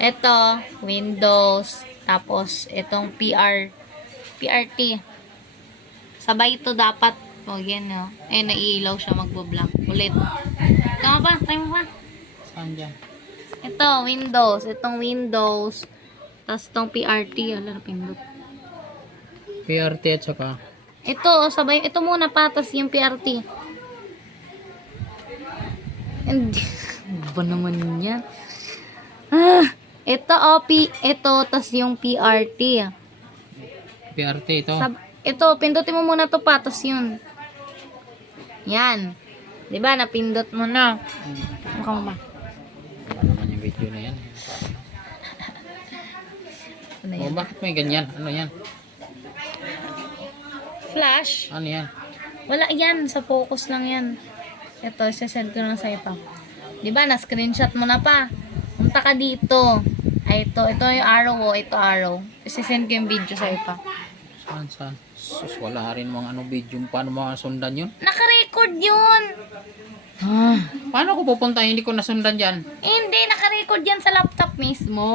Ito, Windows. Tapos, itong PRT. Sabay ito dapat. O, yan, no. Eh, naiilaw siya magbo-blank. Ulit. Tama pa? Try mo pa. Saan dyan? Ito, Windows. Itong Windows. Tapos, itong PRT. Ala, napindot. PRT at saka Ito, sabay. Ito muna pa. Tapos, yung PRT. Hindi. Ano ba naman yan? Ito, ito, tas yung PRT. PRT ito. Ito, pindutin mo muna to pa, tas yun. Yan. Diba, napindot mo na. Mukha mo ba? Ano naman yung video na yan? Ano O yan? bakit may ganyan? Ano yan? Flash? Ano yan? Wala yan, sa focus lang yan. Ito, isasend ko lang sa ito. Diba, na-screenshot mo na pa. Punta ka dito. Ay, ito yung arrow, oh. Ito arrow. Isasend ko yung video sa ito. Saan? Sus, wala rin mga ano video. Paano makasundan yun? Naka-record yun! Paano ko pupunta? Hindi ko nasundan dyan. Hindi, naka-record yan sa laptop mismo.